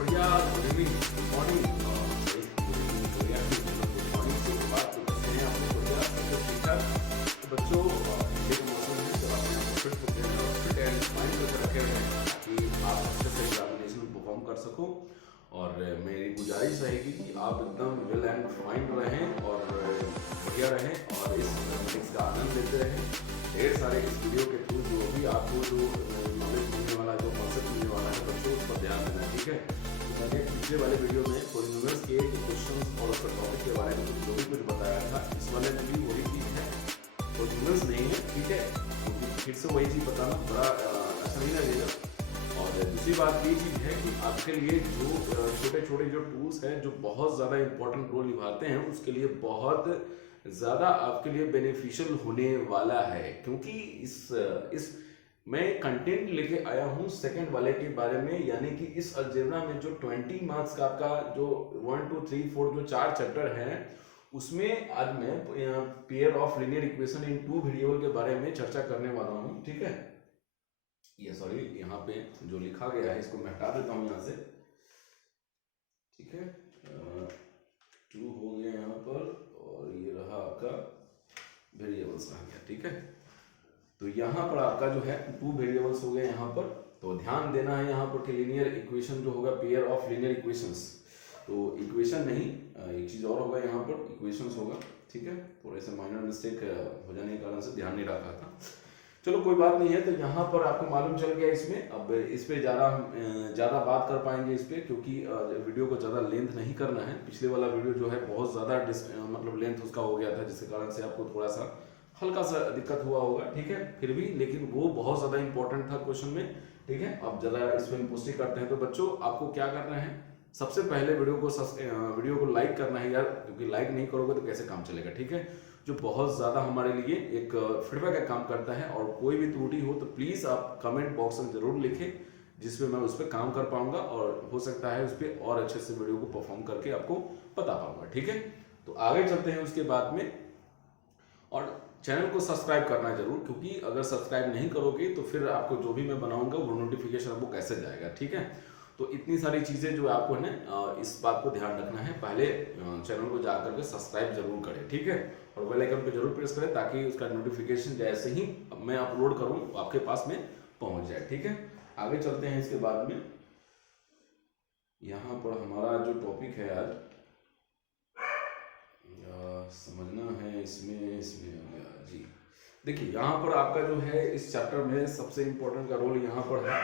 बढ़िया good evening good morning बढ़िया good morning से बात तो करते हैं आप लोग बढ़िया सब ठीक ठाक। तो बच्चों ठंडे का मौसम है तो आप यहाँ पर फिट होते हैं और फिट एंड फाइन होकर रखे हुए हैं ताकि आप अच्छे से एग्जामिनेशन में परफॉर्म कर सको। और मेरी गुजारिश रहेगी कि आप एकदम वेल एंड फाइन रहें और बढ़िया रहें और इस मैथमेटिक्स का आनंद लेते रहें। ढेर सारे इस वीडियो के थ्रू जो भी आपको जो नॉलेज मिलने वाला जो कॉन्सेप्ट मिलने वाला है बच्चों उस पर ध्यान देना, ठीक है। तो मैंने पिछले वाले वीडियो में पॉलिनोमियल्स के क्वेश्चंस और उसका टॉपिक के बारे में जो भी कुछ बताया था, इस वाले में भी वही चीज़ है, पॉलिनोमियल्स नहीं है, ठीक है। क्योंकि फिर से वही चीज़ बताना बड़ा अच्छा नहीं लगेगा। और दूसरी बात ये चीज़ है कि आपके लिए जो छोटे छोटे जो टूल्स हैं जो बहुत ज़्यादा इंपॉर्टेंट रोल निभाते हैं उसके लिए बहुत ज़्यादा आपके लिए बेनिफिशियल होने वाला है। क्योंकि इस मैं कंटेंट लेके आया हूँ सेकंड वाले के बारे में, यानी कि इस अलजेब्रा में जो 20 मार्क्स का आपका जो 1 2 3 4 जो 4 चैप्टर हैं उसमें आज मैं pair of linear equation in 2 variable के बारे में चर्चा करने वाला हूँ, ठीक है। ये सॉरी यहाँ पे जो लिखा गया है इसको मैं हटा देता हूँ यहाँ से, ठीक है। 2 हो गया यहाँ पर और ये रहा आपका वेरिएबल्स आ गया, ठीक है। तो यहाँ पर आपका जो है 2 वेरिएबल्स हो गए यहाँ पर। तो ध्यान देना है यहाँ पर कि लीनियर इक्वेशन जो होगा पेयर ऑफ लीनियर इक्वेशंस, तो इक्वेशन नहीं एक चीज़ और होगा यहाँ पर इक्वेशंस होगा, ठीक है। थोड़े से माइनर मिस्टेक हो जाने के कारण से ध्यान नहीं रखा था, चलो कोई बात नहीं है। तो यहाँ पर आपको मालूम चल गया इसमें। अब इस पे ज़्यादा बात कर पाएंगे इस पे, क्योंकि वीडियो को ज़्यादा लेंथ नहीं करना है। पिछले वाला वीडियो जो है बहुत ज़्यादा मतलब लेंथ उसका हो गया था, जिसके कारण से आपको थोड़ा सा हल्का सा दिक्कत हुआ होगा, ठीक है। फिर भी लेकिन वो बहुत ज़्यादा इंपॉर्टेंट था क्वेश्चन में, ठीक है। अब ज़रा इसमें पुष्टि करते हैं। तो बच्चों आपको क्या करना है, सबसे पहले वीडियो को लाइक करना है यार, क्योंकि लाइक नहीं करोगे तो कैसे काम चलेगा, ठीक है। जो बहुत ज़्यादा हमारे लिए एक फीडबैक का काम करता है। और कोई भी त्रुटि हो तो प्लीज़ आप कमेंट बॉक्स में ज़रूर लिखें, जिसमें मैं उस पर काम कर पाऊंगा और हो सकता है उस पर और अच्छे से वीडियो को परफॉर्म करके आपको बता पाऊंगा, ठीक है। तो आगे चलते हैं उसके बाद में। और चैनल को सब्सक्राइब करना जरूर, क्योंकि अगर सब्सक्राइब नहीं करोगे तो फिर आपको जो भी मैं बनाऊंगा वो नोटिफिकेशन आपको कैसे जाएगा, ठीक है। तो इतनी सारी चीज़ें जो आपको है ना इस बात को ध्यान रखना है, पहले चैनल को जा करके सब्सक्राइब जरूर करें, ठीक है। और बेल आइकन पे जरूर प्रेस करें ताकि उसका नोटिफिकेशन जैसे ही मैं अपलोड करूं आपके पास में पहुंच जाए, ठीक है। आगे चलते हैं इसके बाद में। यहाँ पर हमारा जो टॉपिक है आज समझना है, इसमें जी देखिए, यहाँ पर आपका जो है इस चैप्टर में सबसे इंपॉर्टेंट का रोल यहाँ पर है,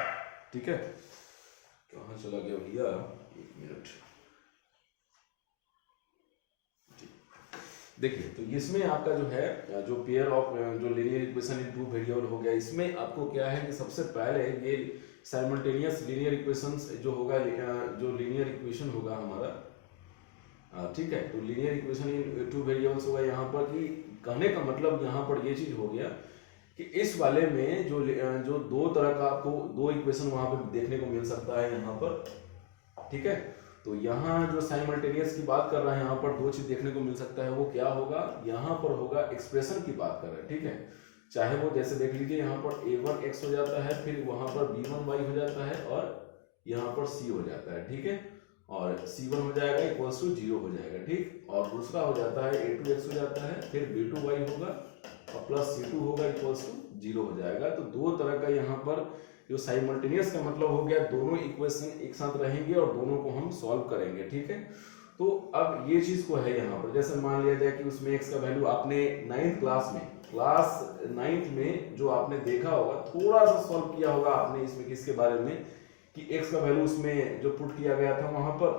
ठीक है। कहाँ चला गया भैया, एक मिनट। देखिए, तो इसमें आपका जो है जो पेयर ऑफ जो लीनियर इक्वेशन इन 2 वेरिएबल हो गया, इसमें आपको क्या है कि सबसे पहले ये साइमल्टेनियस लीनियर इक्वेशंस जो होगा, जो लीनियर इक्वेशन होगा हमारा, ठीक है। तो लीनियर इक्वेशन इन 2 वेरिएबल्स होगा यहाँ पर। कि कहने का मतलब यहाँ पर ये चीज हो गया कि इस वाले में जो 2 तरह का आपको 2 इक्वेशन वहां पर देखने को मिल सकता है यहाँ पर, ठीक है। तो यहाँ जो साइमल्टेनियस की बात कर रहा है, यहाँ पर 2 चीज देखने को मिल सकता है। वो क्या होगा, यहाँ पर होगा एक्सप्रेशन की बात कर रहे हैं, ठीक है। चाहे वो जैसे देख लीजिए यहाँ पर a1x हो जाता है, फिर वहां पर b1y हो जाता है और यहाँ पर c हो जाता है, ठीक है। और c1 हो जाएगा इक्वल्स टू 0 हो जाएगा, ठीक। और दूसरा हो जाता है a2x हो जाता है, फिर b2y होगा और प्लस c2 होगा इक्वल्स टू 0 हो जाएगा। तो 2 तरह का यहाँ पर जो साइमल्टेनियस का मतलब हो गया, दोनों इक्वेशन एक साथ रहेंगे और दोनों को हम सॉल्व करेंगे, ठीक है। तो अब ये चीज को है यहाँ पर, जैसे मान लिया जाए कि उसमें x का वैल्यू आपने 9th क्लास 9th में जो आपने देखा होगा, थोड़ा सा सॉल्व किया होगा आपने इसमें किसके बारे में कि x का वैल्यू उसमें जो पुट किया गया था, वहां पर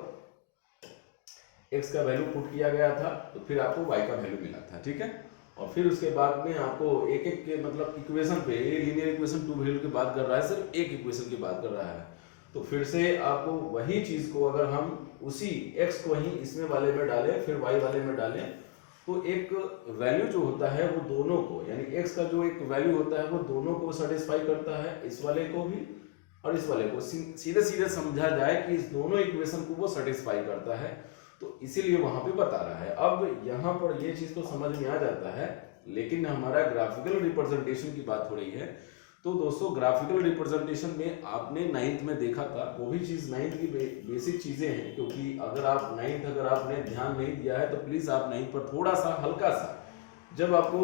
x का वैल्यू पुट किया गया था तो फिर आपको y का वैल्यू मिला था, ठीक है। और फिर उसके बाद में आपको एक एक के मतलब इक्वेशन पे, ये लीनियर इक्वेशन 2 वेरिएबल की बात कर रहा है, सिर्फ एक इक्वेशन की बात कर रहा है। तो फिर से आपको वही चीज को अगर हम उसी x को ही इसमें वाले में डालें फिर y वाले में डालें, तो एक वैल्यू जो होता है वो दोनों को, यानी x का जो एक वैल्यू होता है वो दोनों को सेटिस्फाई करता है, इस वाले को भी और इस वाले को। सीधे सीधे समझा जाए कि इस दोनों इक्वेशन को वो सेटिस्फाई करता है, तो इसीलिए वहां पे बता रहा है। अब यहाँ पर ये चीज तो समझ में आ जाता है, लेकिन हमारा ग्राफिकल रिप्रेजेंटेशन की बात हो रही है। तो दोस्तों ग्राफिकल रिप्रेजेंटेशन में आपने 9th में देखा था, वो भी चीज़ 9th की बेसिक चीज़ें हैं, क्योंकि अगर आपने ध्यान नहीं दिया है तो प्लीज़ आप 9th पर थोड़ा सा हल्का सा, जब आपको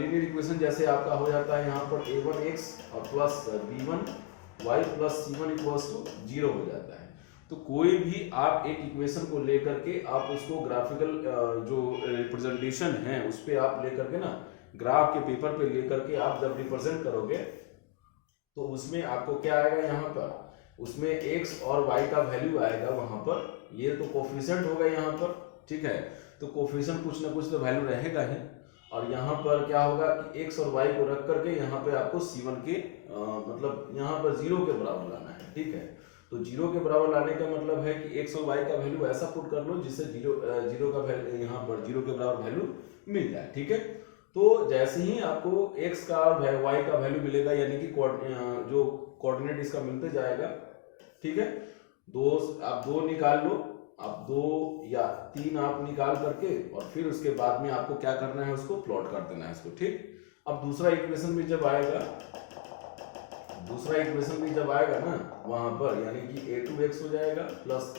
लीनियर इक्वेशन जैसे आपका हो जाता है यहाँ पर a1x और plus b1y plus c1 equals to 0 हो जाता है, तो कोई भी आप एक इक्वेशन को लेकर के आप उसको ग्राफिकल जो रिप्रेजेंटेशन है उस पर आप लेकर के ना ग्राफ के पेपर पे लेकर के आप जब रिप्रेजेंट करोगे तो उसमें आपको क्या आएगा, यहाँ पर उसमें x और y का वैल्यू आएगा वहां पर, ये तो कोफिशिएंट होगा यहाँ पर, ठीक है, तो कोफिशिएंट कुछ ना कुछ तो वैल्यू रहेगा ही, और यहाँ पर क्या होगा कि x और y को रख करके यहाँ पे आपको c1 के मतलब यहाँ पर 0 के बराबर लाना है, ठीक है। तो 0 के बराबर लाने का मतलब है कि x और y का वैल्यू ऐसा पुट कर लो जिससे 0 का वैल्यू यहाँ पर 0 के बराबर वैल्यू मिल जाए, ठीक है। तो जैसे ही आपको x का और y का वैल्यू मिलेगा, यानी कि जो कोऑर्डिनेट इसका मिलते जाएगा, ठीक है, आप दो निकाल लो, आप 2 या 3 आप निकाल करके और फिर उसके बाद में आपको क्या करना है, उसको प्लॉट कर देना है इसको, ठीक। अब दूसरा इक्वेशन भी जब आएगा ना वहां पर, यानी कि a2x हो जाएगा प्लस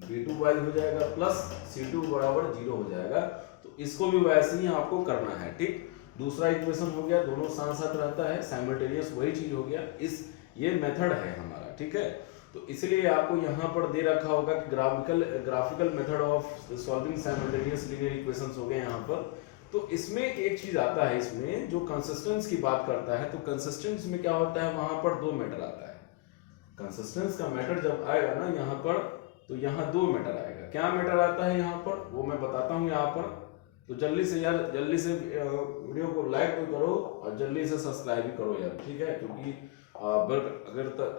b2y हो जाएगा प्लस c2 बराबर 0 हो जाएगा, तो इसको भी वैसे ही आपको करना है, ठीक। दूसरा इक्वेशन हो गया, दोनों साथ साथ रहता है, साइमल्टेनियस वही चीज हो गया, ये मेथड है हमारा, ठीक है। तो इसलिए आपको यहाँ पर दे रखा होगा कि graphical method of solving simultaneous linear equations हो गए यहाँ पर। तो इसमें एक चीज आता है, इसमें जो कंसिस्टेंस की बात करता है, तो कंसिस्टेंस में क्या होता है, वहां पर 2 मैटर आता है। कंसिस्टेंस का मैटर जब आएगा ना यहाँ पर, तो यहाँ 2 मैटर आएगा। क्या मैटर आता है यहाँ पर, वो मैं बताता हूँ यहाँ पर। तो जल्दी से वीडियो को लाइक भी करो और जल्दी से सब्सक्राइब भी करो यार, ठीक है, क्योंकि अगर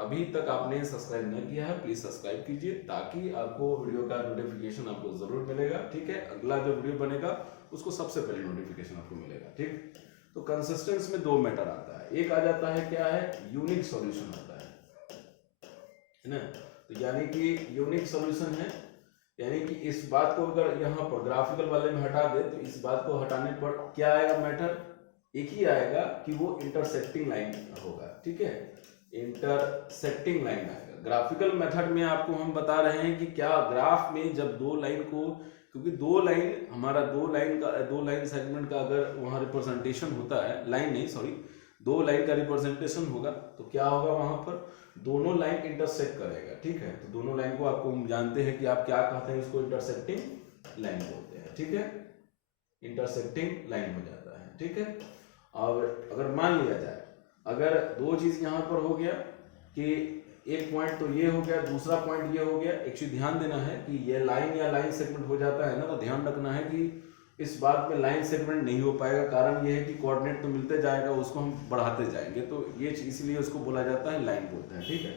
अभी तक आपने सब्सक्राइब नहीं किया है प्लीज सब्सक्राइब कीजिए, ताकि आपको वीडियो का नोटिफिकेशन आपको जरूर मिलेगा, ठीक है। अगला जो वीडियो बनेगा उसको सबसे पहले नोटिफिकेशन आपको मिलेगा, ठीक। तो कंसिस्टेंस में 2 मैटर आता है, एक आ जाता है क्या है, यूनिक सॉल्यूशन आता है ना। तो यानी कि यूनिक सॉल्यूशन है, यानी कि इस बात को अगर यहाँ पर ग्राफिकल वाले में हटा दे तो इस बात को हटाने पर क्या आएगा मैटर, एक ही आएगा कि वो इंटरसेक्टिंग लाइन होगा, ठीक है, इंटरसेक्टिंग लाइन आएगा। ग्राफिकल मेथड में आपको हम बता रहे हैं कि क्या ग्राफ में जब 2 लाइन को, क्योंकि 2 लाइन सेगमेंट का अगर वहां रिप्रेजेंटेशन होता है, 2 लाइन का रिप्रेजेंटेशन होगा, तो क्या होगा वहां पर, दोनों लाइन इंटरसेक्ट करेगा, ठीक है। तो दोनों लाइन को आपको हम जानते हैं कि आप क्या कहते हैं, इसको इंटरसेक्टिंग लाइन बोलते हैं, ठीक है, इंटरसेक्टिंग लाइन हो जाता है, ठीक है। और अगर मान लिया जाए, अगर 2 चीज यहाँ पर हो गया कि एक पॉइंट तो ये हो गया, दूसरा पॉइंट ये हो गया, एक्चुअली ध्यान देना है कि ये लाइन या लाइन सेगमेंट हो जाता है ना, तो ध्यान रखना है कि इस बात में लाइन सेगमेंट नहीं हो पाएगा। कारण ये है कि कोऑर्डिनेट तो मिलते जाएगा, उसको हम बढ़ाते जाएंगे, तो ये इसलिए उसको बोला जाता है लाइन बोलते हैं, ठीक है।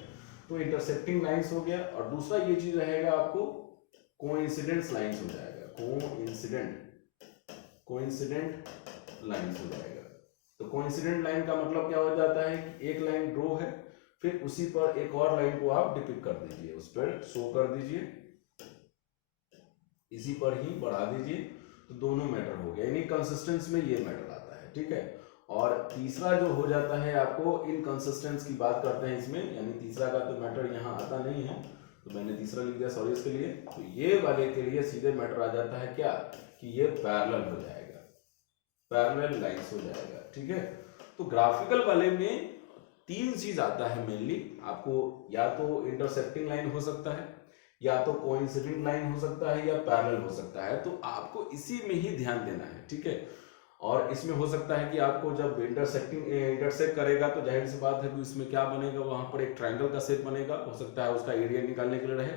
तो इंटरसेक्टिंग लाइंस हो गया, और दूसरा ये चीज रहेगा आपको कोइंसिडेंस लाइंस हो जाएगा, कोइंसिडेंट लाइंस हो जाएगा। तो कोइंसिडेंट लाइन का मतलब क्या हो जाता है कि एक लाइन ड्रॉ है, फिर उसी पर एक और लाइन को आप डिपिक्ट कर दीजिए, उस पर शो कर दीजिए, इसी पर ही बढ़ा दीजिए, तो दोनों मैटर हो गया, यानी कंसिस्टेंस में ये मैटर आता है, ठीक है। और तीसरा जो हो जाता है, आपको इनकंसिस्टेंस की बात करते हैं इसमें, यानी तीसरा का तो मैटर यहाँ आता नहीं है, तो मैंने तीसरा लिख दिया, सॉरी इसके लिए। तो ये वाले के लिए सीधे मैटर आ जाता है क्या, कि ये पैरेलल हो जाएगा, पैरेलल लाइंस हो जाएगा, ठीक है। तो ग्राफिकल वाले में 3 चीज आता है मेनली आपको, या तो इंटरसेक्टिंग लाइन हो सकता है, या तो कोइंसिडेंट लाइन हो सकता है, या पैरेलल हो सकता है, तो आपको इसी में ही ध्यान देना है, ठीक है। और इसमें हो सकता है कि आपको जब इंटरसेक्ट करेगा तो जाहिर सी बात है कि इसमें क्या बनेगा, वहां पर एक ट्रायंगल का शेप बनेगा, हो सकता है उसका एरिया निकालने के लिए रहे।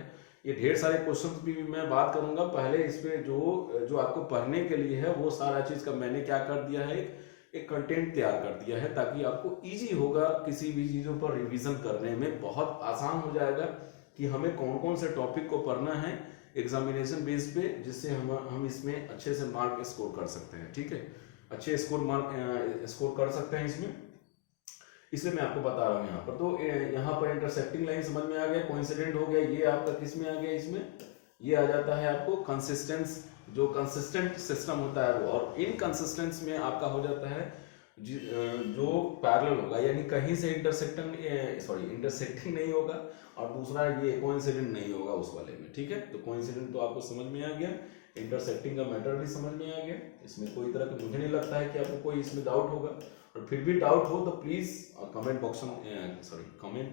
ये ढेर सारे क्वेश्चंस भी मैं बात करूंगा, पहले इस पे जो आपको पढ़ने के लिए है वो सारा चीज का मैंने क्या कर दिया है, एक कंटेंट तैयार कर दिया है, ताकि आपको इजी होगा किसी भी चीजों पर रिवीजन करने में, बहुत आसान हो जाएगा कि हमें कौन कौन से टॉपिक को पढ़ना है एग्जामिनेशन बेस पे, जिससे हम इसमें अच्छे से मार्क स्कोर कर सकते हैं, ठीक है, अच्छे स्कोर कर सकते हैं इसमें। इसलिए मैं आपको बता रहा हूँ यहाँ पर। तो यहाँ पर इंटरसेक्टिंग लाइन समझ में आ गया, कोइंसिडेंट हो गया, ये आपका किस में आ गया, इसमें ये आ जाता है आपको कंसिस्टेंस, जो कंसिस्टेंट सिस्टम होता है वो, और इनकंसिस्टेंस में आपका हो जाता है जो पैरेलल होगा, यानी कहीं से इंटरसेक्टिंग नहीं होगा, और दूसरा ये कोइंसिडेंट नहीं होगा उस वाले में, ठीक है। तो कोइंसिडेंट तो आपको समझ में आ गया, इंटरसेक्टिंग का मैटर भी समझ में आ गया, इसमें कोई तरह का मुझे नहीं लगता है कि आपको कोई इसमें डाउट होगा। और फिर भी डाउट हो तो प्लीज़ कमेंट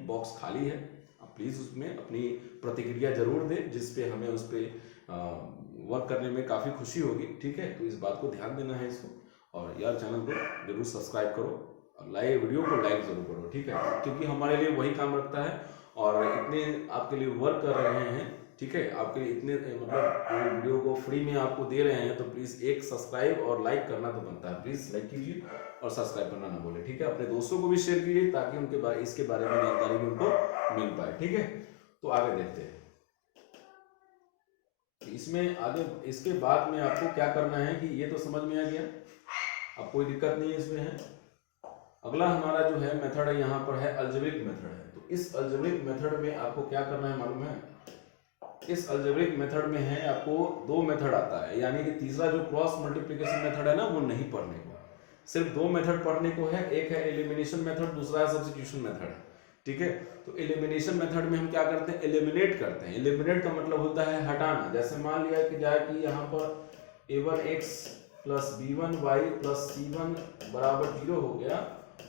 बॉक्स खाली है, आप प्लीज़ उसमें अपनी प्रतिक्रिया जरूर दें, जिसपे हमें उस पर वर्क करने में काफ़ी खुशी होगी, ठीक है। तो इस बात को ध्यान देना है इसको, और यार चैनल को जरूर सब्सक्राइब करो और वीडियो को लाइक जरूर करो, ठीक है, क्योंकि हमारे लिए वही काम रखता है, और इतने आपके लिए वर्क कर रहे हैं, ठीक है, आपके लिए इतने मतलब वीडियो को फ्री में आपको दे रहे हैं, तो प्लीज़ एक सब्सक्राइब और लाइक करना तो बनता है, प्लीज़ लाइक कीजिए और सब्सक्राइब करना ना भूलें, ठीक है। अपने दोस्तों को भी शेयर कीजिए ताकि उनके इसके बारे में जानकारी भी उनको मिल पाए, ठीक है। तो आगे देखते हैं, इसमें आगे इसके बाद में आपको क्या करना है कि ये तो समझ में आ गया, अब कोई दिक्कत नहीं इसमें है। अगला हमारा जो है मेथड है, यहाँ पर है अलजेब्रिक मेथड है। तो इस अलजेब्रिक मेथड में आपको क्या करना है मालूम है, इस अलजेब्रिक मेथड में है आपको दो मेथड आता है, यानी कि तीसरा जो क्रॉस मल्टीप्लिकेशन मेथड है ना, वो नहीं पढ़ने को, सिर्फ दो मेथड पढ़ने को है, एक है एलिमिनेशन मेथड, दूसरा है सब्स्टिट्यूशन मेथड, ठीक है। तो एलिमिनेशन मेथड में हम क्या करते हैं, एलिमिनेट करते हैं। एलिमिनेट का मतलब होता है हटाना। जैसे मान लिया कि जाए कि यहाँ पर a1x plus b1y plus c1 बराबर 0 हो गया,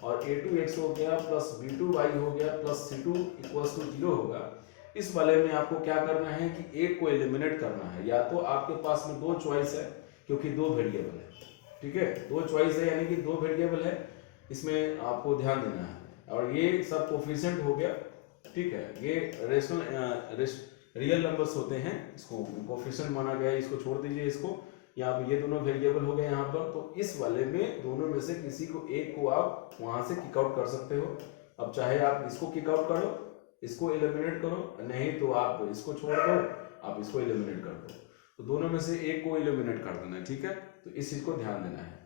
और a2x हो गया प्लस b2y हो गया प्लस c2 इक्वल्स टू 0 होगा। इस वाले में आपको क्या करना है कि एक को एलिमिनेट करना है, या तो आपके पास में दो चॉइस है, क्योंकि दो वेरिएबल है, ठीक है, दो चॉइस है यानी कि दो वेरिएबल है, इसमें आपको ध्यान देना है। और ये सब कोफिशिएंट हो गया, ठीक है, ये रियल नंबर्स होते हैं, इसको कोफिशिएंट माना गया है, इसको छोड़ दीजिए इसको, यहाँ पे ये दोनों वेरिएबल हो गए यहाँ पर। तो इस वाले में दोनों में से किसी को एक को आप वहां से किक आउट कर सकते हो। अब चाहे आप इसको किक आउट करो, इसको एलिमिनेट करो, नहीं तो आप इसको छोड़ दो, आप इसको एलिमिनेट कर दो, तो दोनों में से एक को एलिमिनेट कर देना है, ठीक है। तो इस चीज को ध्यान देना है,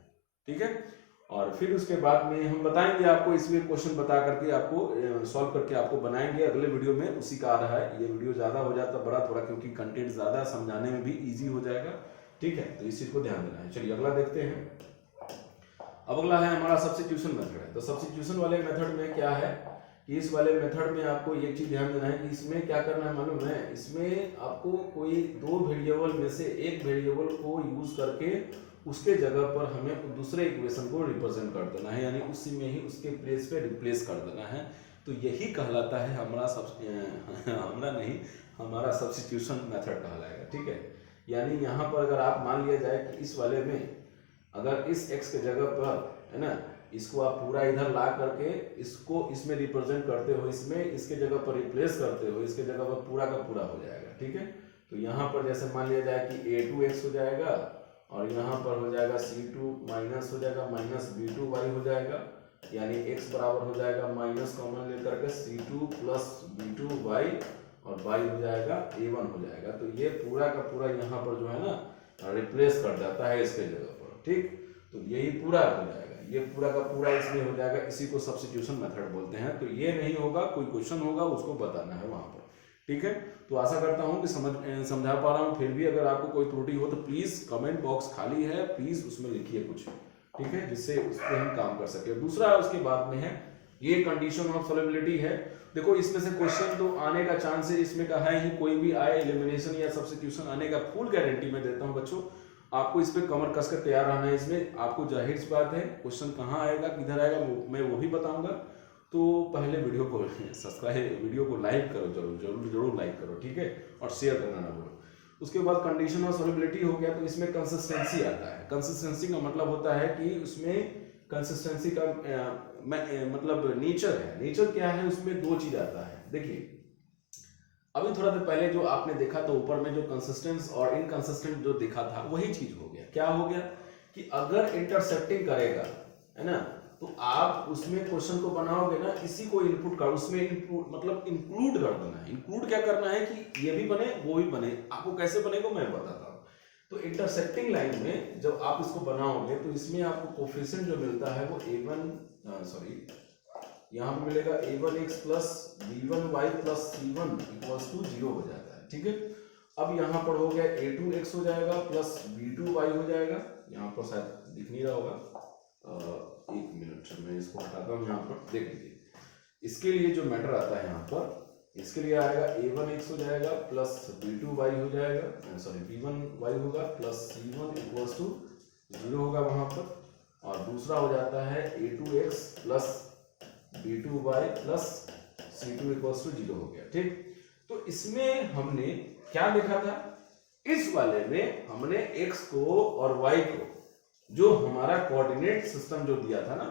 ठीक है। और फिर उसके बाद में हम बताएंगे आपको, इसमें क्वेश्चन बता करके आपको सॉल्व करके आपको बनाएंगे अगले वीडियो में, उसी का आ रहा है। ये वीडियो ज्यादा हो जाता बड़ा थोड़ा, क्योंकि कंटेंट ज्यादा, समझाने में भी इजी हो जाएगा, ठीक है। तो इस चीज को ध्यान देना है। चलिए अगला देखते हैं। अब अगला है हमारा सब्स्टिट्यूशन मेथड है। तो सब्स्टिट्यूशन वाले मेथड में क्या है कि इस वाले मेथड में आपको एक चीज ध्यान देना है कि इसमें क्या करना है मालूम है, इसमें आपको कोई दो वेरिएबल में से एक वेरिएबल को यूज करके उसके जगह पर हमें दूसरे इक्वेशन को रिप्रेजेंट कर देना है, यानी उसी में ही उसके प्लेस पे रिप्लेस कर देना है। तो यही कहलाता है हमारा सब्स्टिट्यूशन मेथड कहलाएगा, ठीक है। यानी यहाँ पर अगर आप मान लिया जाए कि इस वाले में अगर इस x के जगह पर है ना, इसको आप पूरा इधर ला करके इसको इसमें रिप्रेजेंट करते हो, इसमें इसके जगह पर रिप्लेस करते हो, इसके जगह पर पूरा का पूरा हो जाएगा, ठीक है। तो यहाँ पर जैसे मान लिया जाए कि a2x हो जाएगा, और यहाँ पर हो जाएगा c2 माइनस हो जाएगा माइनस b2y हो जाएगा, यानी x बराबर हो जाएगा माइनस कॉमन लेकर के c2 प्लस b2y, और y हो जाएगा a1 हो जाएगा। तो ये पूरा का पूरा यहाँ पर जो है ना रिप्लेस कर जाता है इसके जगह पर, ठीक। तो यही पूरा हो जाएगा, ये पूरा का पूरा इसमें हो जाएगा, इसी को सब्स्टिट्यूशन मेथड बोलते हैं। तो ये नहीं होगा, कोई क्वेश्चन होगा उसको बताना है वहां पर, ठीक है। तो आशा करता हूं कि समझा पा रहा हूं। फिर भी अगर आपको कोई त्रुटि हो तो प्लीज कमेंट बॉक्स खाली है, प्लीज उसमें लिखिए कुछ, ठीक है, जिससे उस पर हम काम कर सके। दूसरा उसके बाद में है ये कंडीशन ऑफ सॉल्युबिलिटी है। देखो इसमें से क्वेश्चन तो आने का चांस है, इसमें का है ही, कोई भी आए एलिमिनेशन या सब्स्टिट्यूशन आने का फुल गारंटी मैं देता हूं बच्चों। आपको इस पे कमर कसकर तैयार रहना है। इसमें आपको जाहिर सी बात है क्वेश्चन कहाँ आएगा किधर आएगा मैं वो भी बताऊंगा। तो पहले वीडियो को सब्सक्राइब, वीडियो को लाइक करो, जरूर लाइक करो, ठीक है, और शेयर करना ना भूलो। उसके बाद कंडीशन ऑफ सॉल्युबिलिटी हो गया, तो इसमें कंसिस्टेंसी आता है। कंसिस्टेंसी का मतलब होता है कि उसमें कंसिस्टेंसी का मतलब नेचर है। नेचर क्या है, उसमें दो चीज आता है। देखिए अभी थोड़ा देर पहले जो आपने देखा तो ऊपर में जो कंसिस्टेंस और इनकंसिस्टेंट जो देखा था वही चीज हो गया। क्या हो गया कि अगर इंटरसेप्टिंग करेगा है ना, तो आप उसमें क्वेश्चन को बनाओगे ना, इसी को इनपुट कर, उसमें मतलब इंक्लूड कर देना है। इंक्लूड क्या करना है कि ये भी बने वो भी बने। आपको कैसे बनेगा मैं बताता हूँ। तो इंटरसेक्टिंग लाइन में जब आप इसको बनाओगे तो इसमें आपको कोफिशिएंट जो मिलता है वो यहाँ पे मिलेगा a1x plus b1y plus c1 equals to 0 हो जाता है, ठीक है। अब यहाँ पर हो गया a2x हो जाएगा प्लस b2y हो जाएगा, यहाँ पर शायद दिख नहीं रहा होगा, एक मिनट मैं इसको हटाता हूँ यहाँ पर, देख लीजिए इसके लिए जो मैटर आता है यहाँ पर, इसके लिए आएगा a1x हो जाएगा प्लस b2y हो जाएगा, सॉरी b1y होगा प्लस c1 इक्वल्स टू 0 होगा वहां पर, और दूसरा हो जाता है a2x plus b2y plus c2 equals to 0 हो गया। ठीक, तो इसमें हमने क्या देखा था, इस वाले में हमने x को और y को जो हमारा कोऑर्डिनेट सिस्टम जो दिया था ना,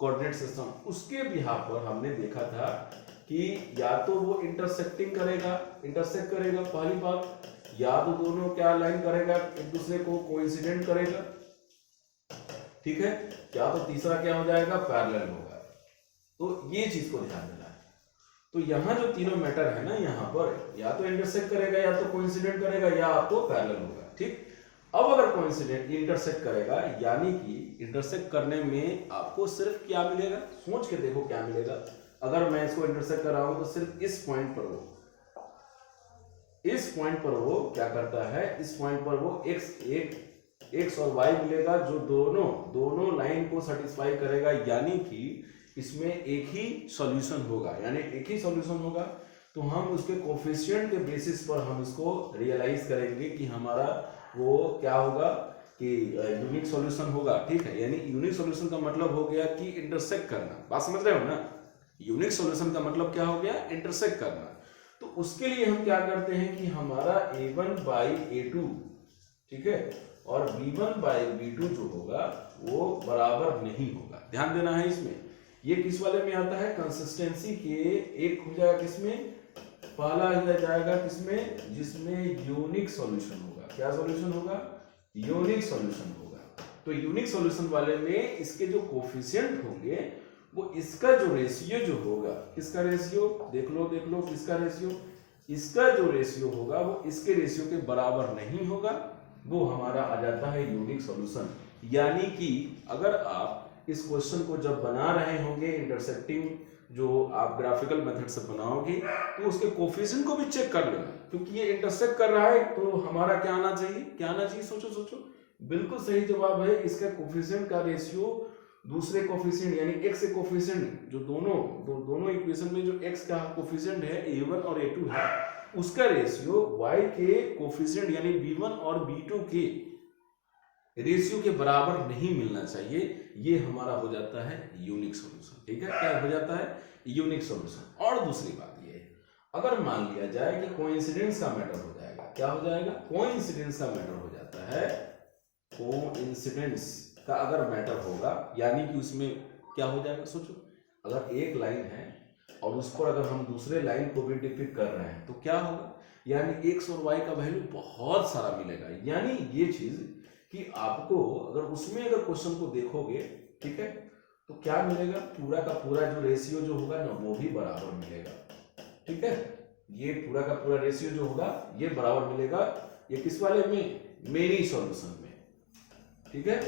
कोऑर्डिनेट सिस्टम, उसके बिहाफ पर हमने देखा था कि या तो वो इंटरसेक्टिंग करेगा, इंटरसेक्ट करेगा पहली बात, या तो दोनों क्या लाइन करेगा, एक दूसरे को कोइंसिडेंट करेगा, ठीक है, या तो तीसरा क्या हो जाएगा, पैरेलल होगा। तो ये चीज को ध्यान देना है। तो यहाँ जो तीनों मैटर है ना, यहाँ पर या तो इंटरसेक्ट करेगा, या तो कोइंसिडेंट करेगा, या तो पैरेलल होगा। ठीक, अब अगर कोइंसिडेंट इंटरसेक्ट करेगा, यानी कि इंटरसेक्ट करने में आपको सिर्फ क्या मिलेगा, सोच के देखो क्या मिलेगा। अगर मैं इसको इंटरसेक्ट कर रहा हूं तो सिर्फ इस पॉइंट पर वो क्या करता है, इस पॉइंट पर वो x और y मिलेगा जो दोनों लाइन को सेटिस्फाई करेगा, यानी कि इसमें एक ही सॉल्यूशन होगा, तो हम उसके कोफिशिएंट के बेसिस पर हम इसको रियलाइज करेंगे कि हमारा वो क्या होगा कि यूनिक सॉल्यूशन होगा। ठीक है, यानी यूनिक सॉल्यूशन का मतलब हो गया कि इंटरसेक्ट करना, बात समझ रहे हो ना, यूनिक सॉल्यूशन का मतलब क्या हो गया, इंटरसेक्ट करना। तो उसके लिए हम क्या करते हैं कि हमारा a1 by a2, ठीक है, और b1 by b2 जो होगा वो बराबर नहीं होगा, ध्यान देना है इसमें। ये किस वाले में आता है, कंसिस्टेंसी के एक हो जाएगा, किसमें, पहला हो जाएगा किसमें, जिसमें यूनिक सॉल्यूशन होगा। क्या सॉल्यूशन होगा, यूनिक सॉल्यूशन होगा। तो यूनिक सॉल्यूशन वाले में इसके जो कोफिशिएंट होंगे वो इसका जो रेशियो जो होगा, किसका रेशियो, देख लो किसका रेशियो, इसका जो रेशियो होगा वो इसके रेशियो के बराबर नहीं होगा, वो हमारा आ जाता है यूनिक सॉल्यूशन। यानी कि अगर आप इस क्वेश्चन को जब बना रहे होंगे, इंटरसेक्टिंग जो आप ग्राफिकल मेथड से बनाओगे, तो उसके कोफिशिएंट को भी चेक कर लेना, क्योंकि ये इंटरसेक्ट कर रहा है तो हमारा क्या आना चाहिए, सोचो, बिल्कुल सही जवाब है। इसका कोफिशिएंट का रेशियो दूसरे कोफिशिएंट यानी x के कोफिशिएंट जो दोनों इक्वेशन में जो x का कोफिशिएंट है a1 और a2 है, उसका रेशियो y के कोफिशिएंट यानी b1 और b2 के रेशियो के बराबर नहीं मिलना चाहिए। ये हमारा हो जाता है यूनिक सॉल्यूशन। ठीक है, क्या हो जाता है, यूनिक सॉल्यूशन। और दूसरी बात ये है, अगर मान लिया जाए कि कोइंसिडेंस का मैटर हो जाएगा, क्या हो जाएगा, कोइंसिडेंस का मैटर हो जाता है, कोइंसिडेंस का अगर मैटर होगा, यानी कि उसमें क्या हो जाएगा, सोचो, अगर एक लाइन है और उस पर अगर हम दूसरे लाइन को भी डिपिक्ट कर रहे हैं तो क्या होगा, यानी x और y का वैल्यू बहुत सारा मिलेगा। यानी ये चीज कि आपको अगर उसमें अगर क्वेश्चन को देखोगे, ठीक है, तो क्या मिलेगा, पूरा का पूरा जो रेशियो जो होगा ना वो भी बराबर मिलेगा। ठीक है, ये पूरा का पूरा रेशियो जो होगा ये बराबर मिलेगा। ये किस वाले में, मेनी सॉल्यूशन में। ठीक है,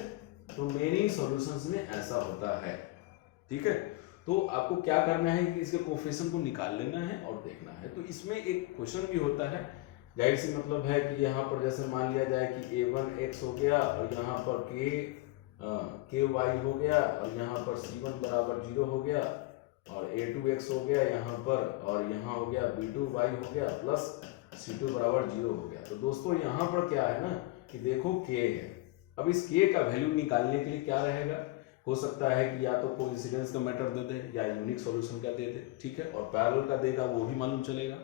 तो मेनी सॉल्यूशंस में ऐसा होता है। ठीक है, तो आपको क्या करना है कि इसके कोफिशिएंट को निकाल लेना है और देखना है। तो इसमें एक क्वेश्चन भी होता है, जाहिर सी मतलब है कि यहाँ पर जैसे मान लिया जाए कि a1x हो गया और यहाँ पर ky हो गया और यहाँ पर c1 बराबर 0 हो गया और a2x हो गया यहाँ पर, और यहाँ हो गया b2y हो गया प्लस c2 बराबर 0 हो गया। तो दोस्तों यहाँ पर क्या है ना कि देखो k है, अब इस k का वैल्यू निकालने के लिए क्या रहेगा, हो सकता है कि या तो कोइंसिडेंस का मैटर दे दे या यूनिक सॉल्यूशन का दे दे। ठीक है, और पैरेलल का देगा वो भी मालूम चलेगा।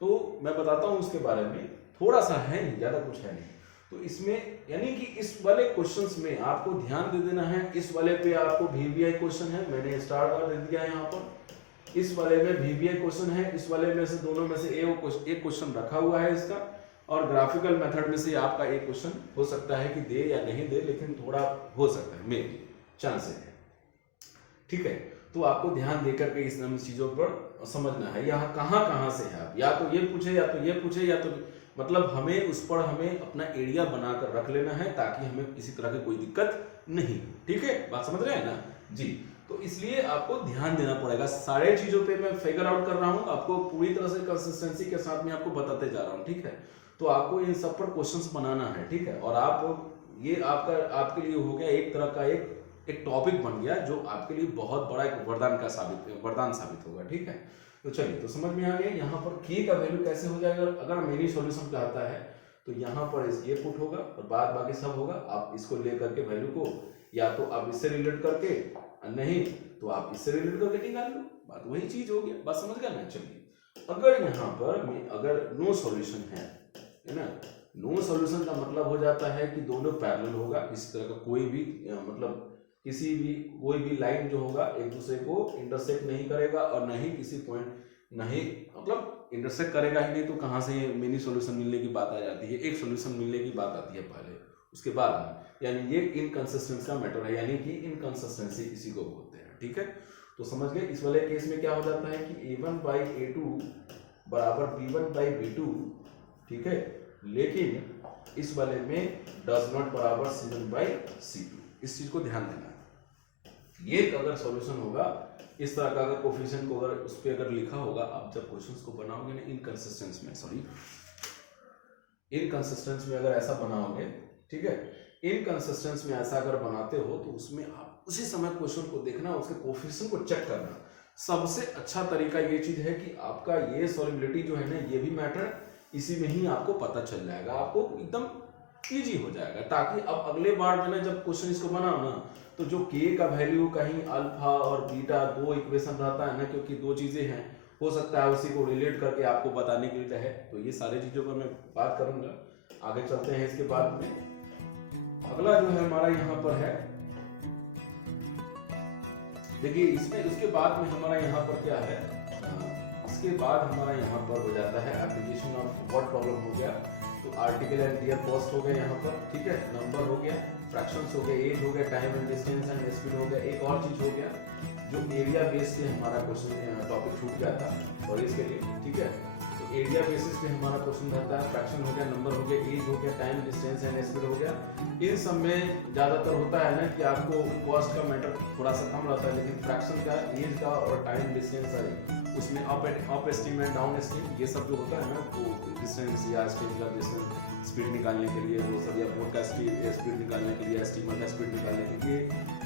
तो मैं बताता हूँ उसके बारे में, थोड़ा सा है नहीं, ज्यादा कुछ है नहीं। तो इसमें यानी कि इस वाले क्वेश्चंस में आपको ध्यान दे देना है। इस वाले पे आपको VBI क्वेश्चन है, मैंने स्टार बार दे दिया है यहाँ पर। इस वाले में VBI क्वेश्चन है, इस वाले में से दोनों में से एक क्वेश्चन रखा हुआ है इसका, और ग्राफिकल मेथड में से आपका एक क्वेश्चन हो सकता है कि दे या नहीं दे, लेकिन थोड़ा हो सकता है, मे बी चांसेस है। ठीक है, तो आपको ध्यान देकर के इस चीजों पर समझना है, यहाँ कहाँ से है, आप या तो ये पूछे या तो ये पूछे या तो मतलब हमें उस पर हमें अपना एरिया बनाकर रख लेना है ताकि हमें किसी तरह की कोई दिक्कत नहीं। ठीक है, बात समझ रहे हैं ना जी। तो इसलिए आपको ध्यान देना पड़ेगा, सारे चीजों पे मैं फिगर आउट कर रहा हूँ, आपको पूरी तरह से कंसिस्टेंसी के साथ में आपको बताते जा रहा हूँ। ठीक है, तो आपको इन सब पर क्वेश्चंस बनाना है। ठीक है, और आप ये आपका आपके लिए हो गया एक तरह का एक एक टॉपिक बन गया जो आपके लिए बहुत बड़ा एक वरदान साबित होगा। ठीक है, तो चलिए, तो समझ में आ गया यहाँ पर के का वैल्यू कैसे हो जाएगा। अगर मेनी सॉल्यूशन कहता है तो यहाँ पर ये पुट होगा और बाद बाकी सब होगा। आप इसको लेकर के वैल्यू को या तो आप इससे रिलेट करके, नहीं तो आप इससे रिलेट करके निकाल लो, बात वही चीज हो गया। बात समझ गया ना। चलिए, अगर यहाँ पर अगर नो सॉल्यूशन है ना, नो सॉल्यूशन का मतलब हो जाता है कि दोनों पैरेलल होगा। इस तरह का कोई भी मतलब कोई भी लाइन जो होगा एक दूसरे को इंटरसेक्ट नहीं करेगा और नहीं किसी पॉइंट, नहीं मतलब इंटरसेक्ट करेगा ही नहीं, तो कहाँ से मिनी सॉल्यूशन मिलने की बात आ जाती है, एक सॉल्यूशन मिलने की बात आती है पहले, उसके बाद में। यानी ये इनकंसिस्टेंसी का मैटर है, यानी कि इनकंसिस्टेंसी इसी को बोलते हैं। ठीक है, तो समझ गए। इस वाले केस में क्या हो जाता है कि a1/a2 बराबर b1/b2। ठीक है, लेकिन इस वाले में डज नॉट बराबर c1/c2। इस चीज को ध्यान देना है। ये अगर सॉल्यूशन होगा इस तरह का, अगर कोफिशिएंट को अगर उस पे अगर लिखा होगा, आप जब क्वेश्चंस को बनाओगे ना इनकंसिस्टेंस में अगर ऐसा बनाओगे, ठीक है, इनकंसिस्टेंस में ऐसा अगर बनाते हो तो उसमें आप उसी समय क्वेश्चन को देखना, उसके कोफिशिएंट को चेक करना। सबसे अच्छा तरीका ये चीज है कि आपका ये सॉल्युबिलिटी जो है ना, ये भी मैटर इसी में ही आपको पता चल जाएगा, आपको एकदम इजी हो जाएगा। ताकि अब अगले बार में ना जब क्वेश्चन इसको बनाओ ना, तो जो के का वैल्यू कहीं अल्फा और बीटा दो इक्वेशन रहता है ना, क्योंकि दो चीजें हैं, हो सकता है उसी को रिलेट करके आपको बताने के लिए रहे। तो ये सारी चीजों पर मैं बात करूंगा, आगे चलते हैं। इसके बाद में अगला जो है हमारा यहाँ पर है, देखिए इसमें उसके बाद में हमारा यहाँ पर क्या है, इसके बाद हमारा यहाँ पर हो जाता है एप्लीकेशन ऑफ व्हाट प्रॉब्लम हो गया। तो आर्टिकल एंड डियर कॉस्ट हो गया यहाँ पर, ठीक है, नंबर हो गया, फ्रैक्शंस हो गए, एज हो गया, time and distance and speed हो गया। एक और चीज हो गया जो एरिया बेस से हमारा क्वेश्चन टॉपिक छूट गया था और इसके लिए, ठीक है, तो एरिया बेसिस पे हमारा क्वेश्चन रहता है। फ्रैक्शन हो गया, नंबर हो गया, एज हो गया, टाइम डिस्टेंस एंड स्पीड हो गया। इन सब में ज्यादातर होता है ना कि आपको कॉस्ट का मैटर थोड़ा सा कम रहता है, लेकिन फ्रैक्शन का, एज का और टाइम डिस्टेंस उसमें up esteem and down esteem ये सब जो होता है ना, वो डिस्टेंस या स्टेज का डिस्टेंस स्पीड निकालने के लिए वो सब, या बोर्ड का स्पीड निकालने के लिए, एस्टीमर का स्पीड निकालने के लिए,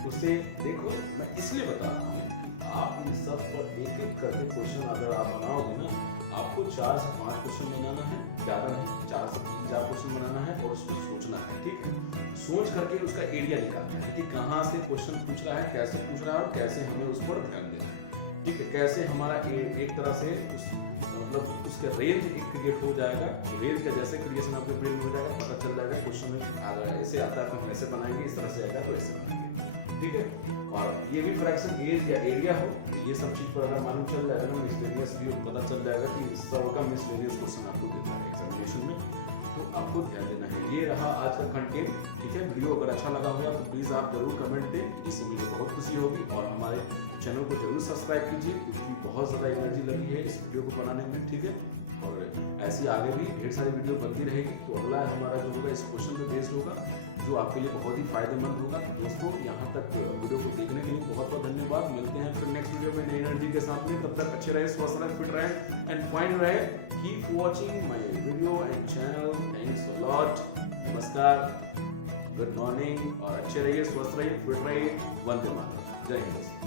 उससे देखो मैं इसलिए बता रहा हूँ कि आप इन सब पर एक एक करके क्वेश्चन अगर आप बनाओगे ना, आपको 4 से 5 क्वेश्चन बनाना है, ज़्यादा नहीं, 4 से 3-4 क्वेश्चन बनाना है और उसको सोचना है। ठीक है, सोच करके उसका एरिया निकालना है कि कहाँ से क्वेश्चन पूछ रहा है, कैसे पूछ रहा है और कैसे हमें उस पर ध्यान देना है। ठीक है, कैसे हमारा एक तरह से मतलब उसका रेंज एक क्रिएट हो जाएगा। रेंज का जैसे क्रिएशन आपके ब्रेन में हो जाएगा, पता चल जाएगा क्वेश्चन में अगर ऐसे आता है तो हम ऐसे बनाएंगे, इस तरह से आएगा तो ऐसे बनाएंगे। ठीक है, और ये भी फ्रैक्शन एज या एरिया हो, ये सब चीज पर अगर मालूम चल जाएगा ना, मिसलेनियस भी पता चल जाएगा कि सब का मिसलेनियस क्वेश्चन आपको देना है एग्जामिनेशन में, तो आपको ध्यान देना है। ये रहा आज का कंटेंट। ठीक है, वीडियो अगर अच्छा लगा होगा तो प्लीज आप जरूर कमेंट दें, इससे मुझे बहुत खुशी होगी। और हमारे चैनल को जरूर सब्सक्राइब कीजिए, क्योंकि बहुत ज़्यादा एनर्जी लगी है इस वीडियो को बनाने में। ठीक है, और ऐसी आगे भी ढेर सारी वीडियो बनती रहेगी। तो अगला हमारा जो होगा इस क्वेश्चन पे बेस्ड होगा, जो आपके लिए बहुत ही फायदेमंद होगा। तो दोस्तों, यहाँ तक वीडियो को देखने के लिए बहुत बहुत धन्यवाद। मिलते हैं फिर नेक्स्ट वीडियो में नई एनर्जी के साथ में। तब तक अच्छे रहे, स्वस्थ रहे, फिट रहे एंड फाइन रहे। Keep watching my video and channel. Thanks a lot. नमस्कार, गुड मॉर्निंग, और अच्छे रहिए, स्वस्थ रहिए, फिट रहिए। वंदे मातरम। जय हिंद।